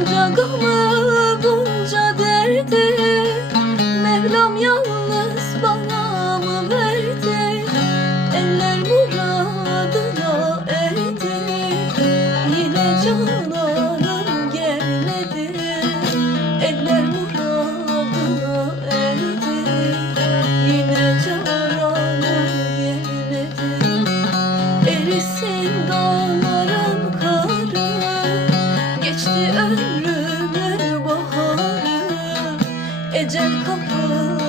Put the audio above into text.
Bunca gamı, bunca derdi Mevlam yalnız bana mı verdi? Eller muradına erdi. Yine cana ömrümün baharı Ecel kapı